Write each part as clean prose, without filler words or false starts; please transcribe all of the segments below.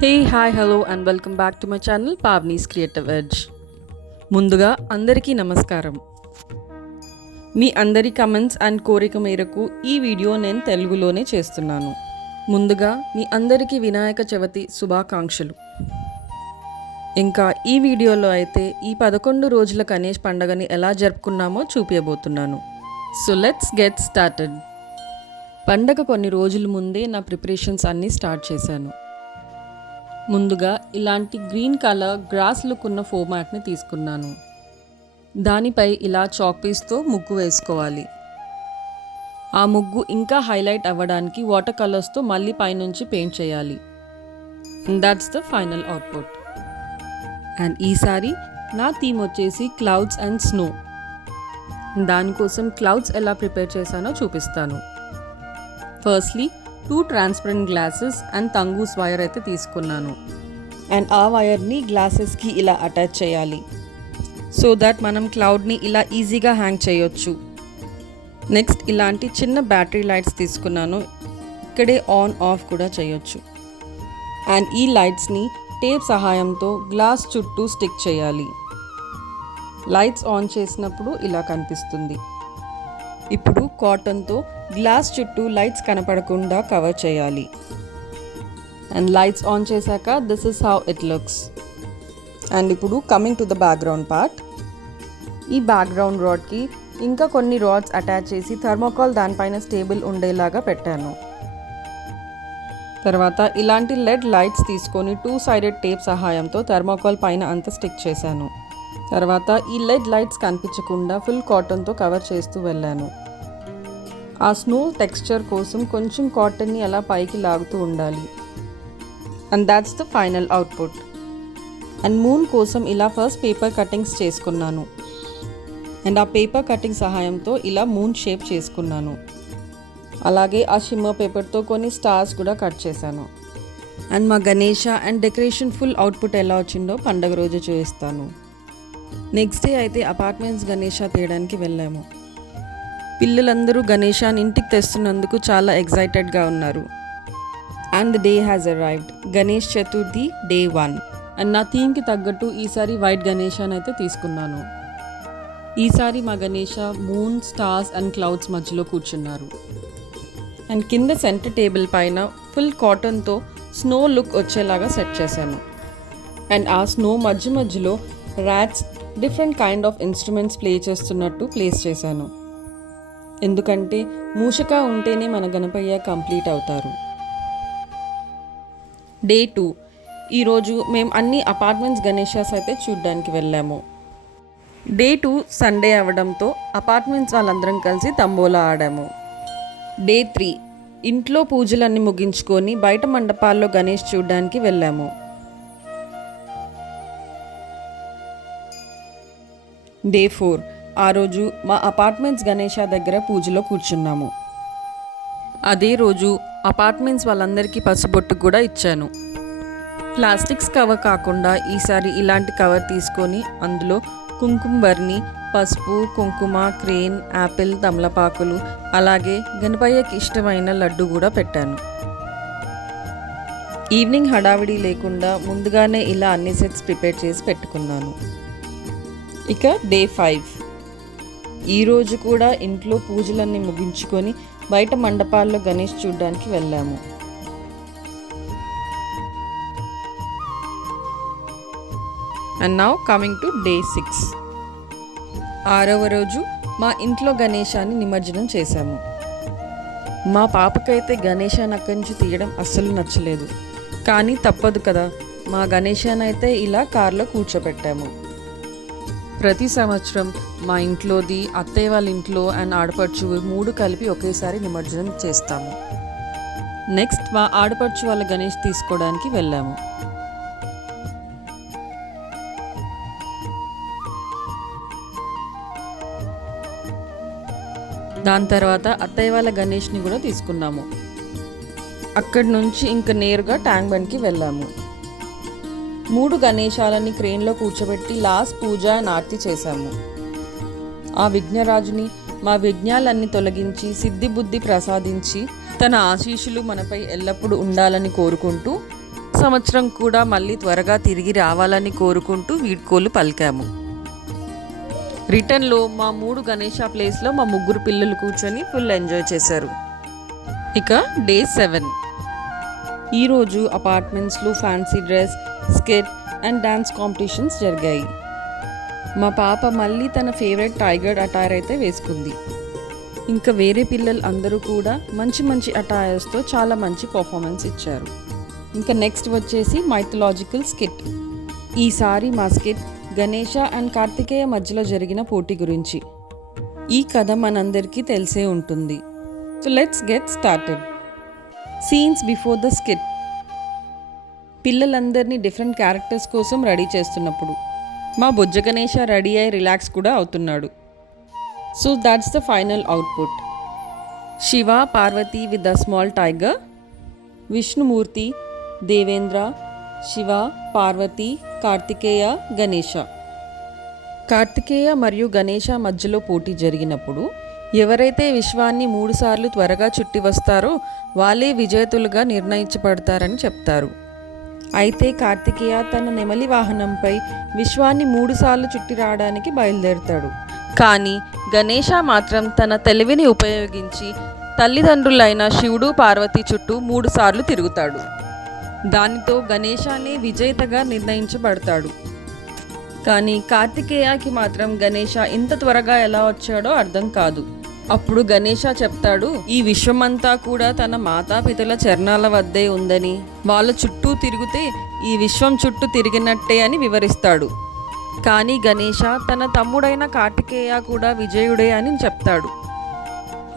Hey, hi, hello, and welcome back to my channel Pavni's Creative Edge. ముందుగా అందరికీ నమస్కారం. మీ అందరి కమెంట్స్ అండ్ కోరిక మేరకు ఈ వీడియో నేను తెలుగులోనే చేస్తున్నాను. ముందుగా మీ అందరికీ వినాయక చవితి శుభాకాంక్షలు. ఇంకా ఈ వీడియోలో అయితే ఈ 11 రోజుల గణేష్ పండుగని ఎలా జరుపుకున్నామో చూపించబోతున్నాను. So let's get started. పండగ కొన్ని రోజుల ముందే నా ప్రిపరేషన్స్ అన్నీ స్టార్ట్ చేశాను. ముందుగా ఇలాంటి గ్రీన్ కలర్ గ్రాస్ లుక్ ఉన్న ఫోమాట్ని తీసుకున్నాను. దానిపై ఇలా చాక్ పీస్తో ముగ్గు వేసుకోవాలి. ఆ ముగ్గు ఇంకా హైలైట్ అవ్వడానికి వాటర్ కలర్స్తో మళ్ళీ పైనుంచి పెయింట్ చేయాలి. And that's the final output. And ఈసారి నా థీమ్ వచ్చేసి క్లౌడ్స్ అండ్ స్నో. దానికోసం క్లౌడ్స్ ఎలా ప్రిపేర్ చేశానో చూపిస్తాను. ఫస్ట్లీ 2 ట్రాన్స్పరెంట్ గ్లాసెస్ అండ్ తంగూస్ వైర్ అయితే తీసుకున్నాను. అండ్ ఆ వైర్ని గ్లాసెస్కి ఇలా అటాచ్ చేయాలి సో దట్ మనం క్లౌడ్ని ఇలా ఈజీగా హ్యాంగ్ చేయొచ్చు. నెక్స్ట్ ఇలాంటి చిన్న బ్యాటరీ లైట్స్ తీసుకున్నాను. ఇక్కడే ఆన్ ఆఫ్ కూడా చేయొచ్చు. అండ్ ఈ లైట్స్ని టేప్ సహాయంతో గ్లాస్ చుట్టూ స్టిక్ చేయాలి. లైట్స్ ఆన్ చేసినప్పుడు ఇలా కనిపిస్తుంది. ఇప్పుడు కాటన్తో గ్లాస్ చుట్టూ లైట్స్ కనపడకుండా కవర్ చేయాలి. అండ్ లైట్స్ ఆన్ చేశాక this is how it looks. And ఇప్పుడు coming to the background part. ఈ బ్యాక్గ్రౌండ్ రాడ్కి ఇంకా కొన్ని రాడ్స్ అటాచ్ చేసి థర్మోకాల్ దానిపైన స్టేబుల్ ఉండేలాగా పెట్టాను. తర్వాత ఇలాంటి లెడ్ లైట్స్ తీసుకొని 2 సైడెడ్ టేప్ సహాయంతో థర్మోకాల్ పైన అంతా స్టిక్ చేశాను. తర్వాత ఈ లెడ్ లైట్స్ కనిపించకుండా ఫుల్ కాటన్తో కవర్ చేస్తూ వెళ్ళాను. ఆ స్నో టెక్స్చర్ కోసం కొంచెం కాటన్ని అలా పైకి లాగుతూ ఉండాలి. And that's the final output. And moon కోసం ఇలా ఫస్ట్ పేపర్ కటింగ్స్ చేసుకున్నాను. అండ్ ఆ పేపర్ కటింగ్ సహాయంతో ఇలా మూన్ షేప్ చేసుకున్నాను. అలాగే ఆ షిమ్మర్ పేపర్తో కొన్ని స్టార్స్ కూడా కట్ చేశాను. అండ్ మా Ganesha and decoration full output ఎలా వచ్చిందో పండగ రోజు చూపిస్తాను. నెక్స్ట్ డే అయితే అపార్ట్మెంట్స్ గణేష తీయడానికి వెళ్ళాము. పిల్లలందరూ గణేశాన్ని ఇంటికి తెస్తున్నందుకు చాలా ఎక్సైటెడ్గా ఉన్నారు. And the day has arrived. Ganesh Chaturthi day 1. And నా థీమ్కి తగ్గట్టు ఈసారి వైట్ గణేశాన్ని అయితే తీసుకున్నాను. ఈసారి మా Ganesha moon, stars and clouds మధ్యలో కూర్చున్నారు. అండ్ కింద సెంటర్ టేబుల్ పైన ఫుల్ కాటన్తో స్నో లుక్ వచ్చేలాగా సెట్ చేశాను. అండ్ ఆ స్నో మధ్యలో rats different kind of instruments play చేస్తున్నట్టు ప్లేస్ చేశాను. ఎందుకంటే మూషిక ఉంటేనే మన గణపయ్య కంప్లీట్ అవుతారు. డే 2. ఈరోజు మేము అన్ని అపార్ట్మెంట్స్ గణేషాస్ అయితే చూడ్డానికి వెళ్ళాము. డే 2 సండే అవ్వడంతో అపార్ట్మెంట్స్ వాళ్ళందరం కలిసి తంబోలా ఆడాము. డే 3. ఇంట్లో పూజలన్నీ ముగించుకొని బయట మండపాల్లో గణేష్ చూడ్డానికి వెళ్ళాము. డే 4. ఆ రోజు మా అపార్ట్మెంట్స్ గణేష దగ్గర పూజలో కూర్చున్నాము. అదే రోజు అపార్ట్మెంట్స్ వాళ్ళందరికీ పసుబొట్టు కూడా ఇచ్చాను. ప్లాస్టిక్స్ కవర్ కాకుండా ఈసారి ఇలాంటి కవర్ తీసుకొని అందులో కుంకుమ బర్ని, పసుపు, కుంకుమ, క్రేన్, యాపిల్, తమలపాకులు అలాగే గణపయ్యకి ఇష్టమైన లడ్డు కూడా పెట్టాను. ఈవినింగ్ హడావిడి లేకుండా ముందుగానే ఇలా అన్ని సెట్స్ ప్రిపేర్ చేసి పెట్టుకున్నాను. ఇక డే 5. ఈరోజు కూడా ఇంట్లో పూజలన్నీ ముగించుకొని బయట మండపాల్లో గణేష్ చూడ్డానికి వెళ్ళాము. And now coming to day 6. 6వ రోజు మా ఇంట్లో గణేశాన్ని నిమజ్జనం చేశాము. మా పాపకైతే గణేశాన్ని అక్కడి నుంచి తీయడం అస్సలు నచ్చలేదు. కానీ తప్పదు కదా, మా గణేశాన్ని అయితే ఇలా కార్లో కూర్చోబెట్టాము. ప్రతి సంవత్సరం మా ఇంట్లోది, అత్తయ్య వాళ్ళ ఇంట్లో అండ్ ఆడపడుచు 3 కలిపి ఒకేసారి నిమజ్జనం చేస్తాము. నెక్స్ట్ మా ఆడపడుచు వాళ్ళ గణేష్ తీసుకోవడానికి వెళ్ళాము. దాని తర్వాత అత్తయ్య వాళ్ళ గణేష్ని కూడా తీసుకున్నాము. అక్కడి నుంచి ఇంక నేరుగా ట్యాంక్ బండ్కి వెళ్ళాము. 3 గణేశాలని క్రేన్లో కూర్చోబెట్టి లాస్ట్ పూజ ఆర్తి చేశాము. ఆ విఘ్నరాజుని మా విఘ్నాలన్నీ తొలగించి సిద్ధి బుద్ధి ప్రసాదించి తన ఆశీస్సులు మనపై ఎల్లప్పుడూ ఉండాలని కోరుకుంటూ సంవత్సరం కూడా మళ్ళీ త్వరగా తిరిగి రావాలని కోరుకుంటూ వీడ్కోలు పలికాము. రిటర్న్లో మా 3 గణేష ప్లేస్లో మా 3 పిల్లలు కూర్చొని ఫుల్ ఎంజాయ్ చేశారు. ఇక డే 7. ఈరోజు అపార్ట్మెంట్స్లో fancy dress, skit and dance competitions జరిగాయి. మా పాప మళ్ళీ తన ఫేవరెట్ టైగర్ అటైర్ అయితే వేసుకుంది. ఇంకా వేరే పిల్లలు అందరూ కూడా మంచి మంచి అటైర్స్తో చాలా మంచి పర్ఫార్మెన్స్ ఇచ్చారు. ఇంకా నెక్స్ట్ వచ్చేసి మైథలాజికల్ స్కిట్. ఈసారి మా స్కిట్ గణేష అండ్ కార్తికేయ మధ్యలో జరిగిన పోటీ గురించి. ఈ కథ మనందరికీ తెలిసే ఉంటుంది. So let's get started. Scenes before the skit. పిల్లలందరినీ డిఫరెంట్ క్యారెక్టర్స్ కోసం రెడీ చేస్తున్నప్పుడు మా బుజ్జ గణేష రెడీ అయి రిలాక్స్ కూడా అవుతున్నాడు. So that's the final output. Shiva, Parvati with the small tiger, Vishnumurthy, Devendra, Shiva, Parvati, Kartikeya, Ganesha. Kartikeya మరియు గణేష మధ్యలో పోటీ జరిగినప్పుడు ఎవరైతే విశ్వాన్ని 3 సార్లు త్వరగా చుట్టి వస్తారో వాళ్ళే విజేతలుగా నిర్ణయించబడతారని చెప్తారు. అయితే కార్తికేయ తన నెమలి వాహనంపై విశ్వాన్ని 3 సార్లు చుట్టి రావడానికి బయలుదేరుతాడు. కానీ గణేష మాత్రం తన తెలివిని ఉపయోగించి తల్లిదండ్రులైన శివుడు, పార్వతి చుట్టూ 3 సార్లు తిరుగుతాడు. దానితో గణేషానే విజేతగా నిర్ణయించబడతాడు. కానీ కార్తికేయకి మాత్రం గణేష ఇంత త్వరగా ఎలా వచ్చాడో అర్థం కాదు. అప్పుడు గణేష చెప్తాడు, ఈ విశ్వమంతా కూడా తన మాతాపితల చరణాల వద్దే ఉందని, వాళ్ళ చుట్టూ తిరిగితే ఈ విశ్వం చుట్టూ తిరిగినట్టే అని వివరిస్తాడు. కానీ గణేష తన తమ్ముడైన కార్తికేయ కూడా విజయుడే అని చెప్తాడు.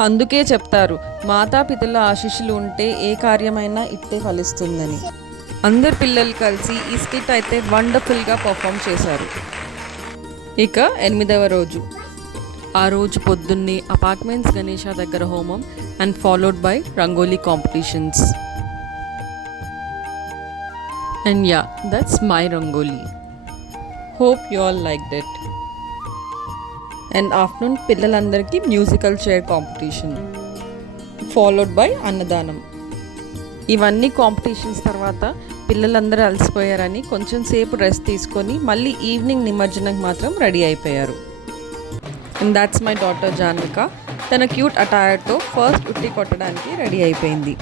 అందుకే చెప్తారు, మాతాపితల ఆశీస్సులు ఉంటే ఏ కార్యమైనా ఇట్టే ఫలిస్తుందని. అందరు పిల్లలు కలిసి ఈ స్కిట్ అయితే వండర్ఫుల్గా పర్ఫామ్ చేశారు. ఇక 8వ రోజు. ఆ రోజు పొద్దున్నే అపార్ట్మెంట్స్ గణేష దగ్గర హోమం and followed by rangoli competitions. And yeah, that's my rangoli. Hope you all liked it. And afternoon పిల్లలందరికీ musical chair competition followed by అన్నదానం. ఇవన్నీ కాంపిటీషన్స్ తర్వాత పిల్లలందరూ అలసిపోయారని కొంచెం సేపు రెస్ట్ తీసుకొని మళ్ళీ ఈవినింగ్ నిమజ్జనంకి మాత్రం రెడీ అయిపోయారు. And that's my daughter Janvika. తన క్యూట్ అటైర్తో ఫస్ట్ ఉట్టి కొట్టడానికి రెడీ అయిపోయింది.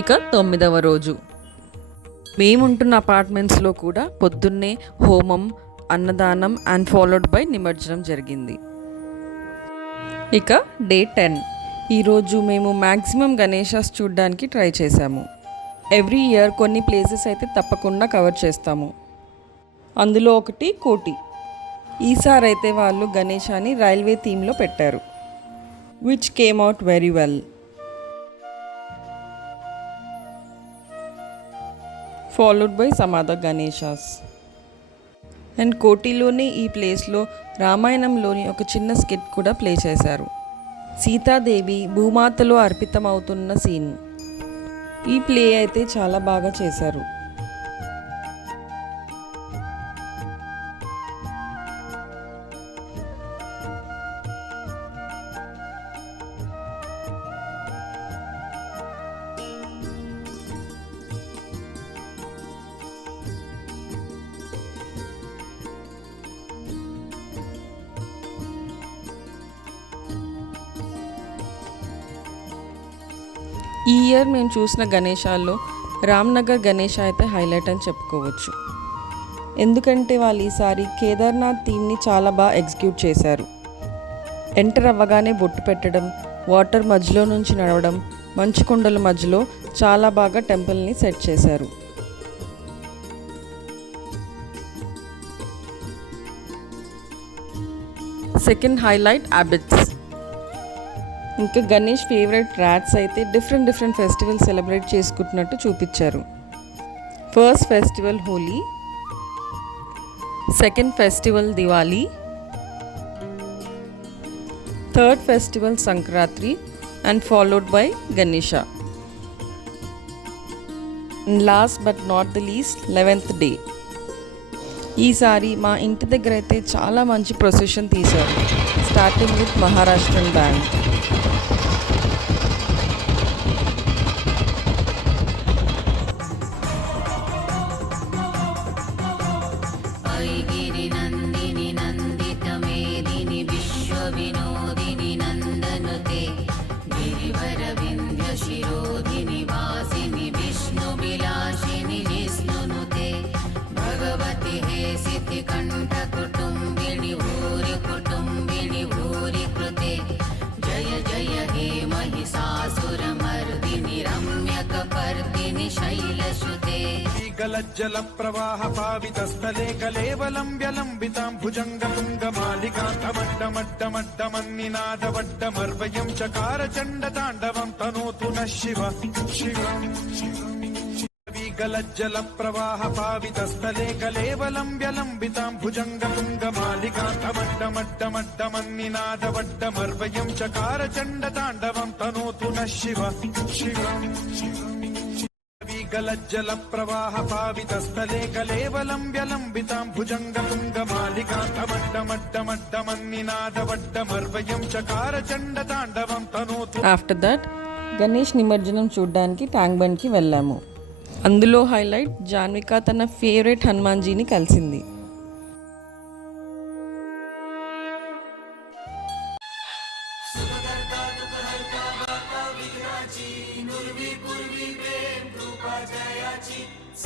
ఇక 9వ రోజు. మేముంటున్న అపార్ట్మెంట్స్లో కూడా పొద్దున్నే హోమం, అన్నదానం అండ్ ఫాలోడ్ బై నిమజ్జనం జరిగింది. ఇక డే 10. ఈరోజు మేము మ్యాక్సిమం గణేషాస్ చూడడానికి ట్రై చేశాము. ఎవ్రీ ఇయర్ కొన్ని ప్లేసెస్ అయితే తప్పకుండా కవర్ చేస్తాము. అందులో ఒకటి కోటి. ఈసారి అయితే వాళ్ళు గణేశాని రైల్వే థీమ్లో పెట్టారు, which came out very well. Followed by some other Ganeshas. And కోటిలోనే ఈ ప్లేస్లో రామాయణంలోని ఒక చిన్న స్కిట్ కూడా ప్లే చేశారు. సీతాదేవి భూమాతలో అర్పితమవుతున్న సీన్. ఈ ప్లే అయితే చాలా బాగా చేశారు. ఈ ఇయర్ మేము చూసిన గణేశాల్లో రామ్నగర్ గణేష అయితే హైలైట్ అని చెప్పుకోవచ్చు. ఎందుకంటే వాళ్ళు ఈసారి కేదార్నాథ్ థీమ్ని చాలా బాగా ఎగ్జిక్యూట్ చేశారు. ఎంటర్ అవ్వగానే బొట్టు పెట్టడం, వాటర్ మధ్యలో నుంచి నడవడం, మంచు కొండల మధ్యలో చాలా బాగా టెంపుల్ని సెట్ చేశారు. సెకండ్ హైలైట్ అబిట్స్. ఇంకా గణేష్ ఫేవరెట్ ర్యాట్స్ అయితే డిఫరెంట్ ఫెస్టివల్ సెలబ్రేట్ చేసుకుంటున్నట్టు చూపించారు. First festival Holi, Second festival Diwali. Third festival Sankranti and followed by Ganesha. And last but not the least 11th day. ఈసారి మా ఇంటి దగ్గర అయితే చాలా మంచి ప్రొసెషన్ తీశారు, స్టార్టింగ్ విత్ మహారాష్ట్రన్ బ్యాండ్. గలజ్జల ప్రవాహ పావితస్థలే కలేవలం వ్యలంబితాం భుజంగతుంగమాలికాంతమడ్డమడ్డమడ్డమన్నినాదవడ్డమర్వయం చకార చండ తాండవం తనోతు న శివ శివం. గలజ్జల ప్రవాహ పావితస్థలే కలేవలం వ్యలంబితాం భుజంగతుంగమాలికాంతమడ్డమడ్డమడ్డమన్నినాదవడ్డమర్వయం చకార చండ తాండవం తనోతు న శివ శివం. గలజ్జల ప్రవాహ పావితస్థలే కలేవలం వ్యలంబితాం భుజంగతుంగమాలికాంతమడ్డమడ్డమడ్డమన్నినాదవడ్డమర్వయం చకార చండ తాండవం తనోతు. ఆఫ్టర్ దట్ గణేష్ నిమజ్జనం చూడడానికి ట్యాంక్ బండ్కి వెళ్ళాము. అందులో హైలైట్ జాన్విక తన ఫేవరెట్ హనుమాన్జీని కలిసింది.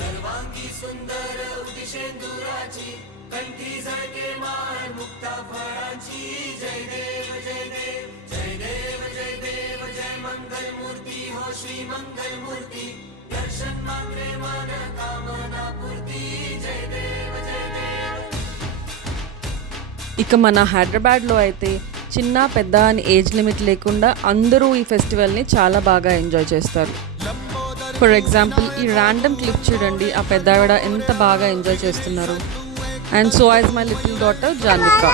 सर्वांगी सुंदर उदिशेंदुराची कंठी झळके माळ मुक्ता फळाची. जय देव जय देव जय देव जय देव जय मंगल मूर्ती हो श्री मंगल मूर्ती. दर्शन मात्रे मन कामना पूर्ती. जय देव जय देव. ఇక మన హైదరాబాద్లో అయితే చిన్న పెద్ద అని ఏజ్ లిమిట్ లేకుండా అందరూ ఈ ఫెస్టివల్ని చాలా బాగా ఎంజాయ్ చేస్తారు. ఫర్ ఎగ్జాంపుల్ ఈ ర్యాండమ్ క్లిప్ చూడండి, ఆ పెద్దావిడ ఎంత బాగా ఎంజాయ్ చేస్తున్నారు. And so as my little daughter Janvika.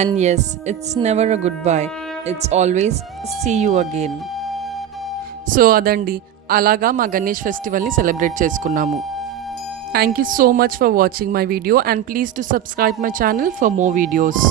And yes, it's never a goodbye. It's always see you again. So అదండి, అలాగా మా గణేష్ ఫెస్టివల్ని సెలబ్రేట్ చేసుకున్నాము. Thank you so much for watching my video and please to subscribe my channel for more videos.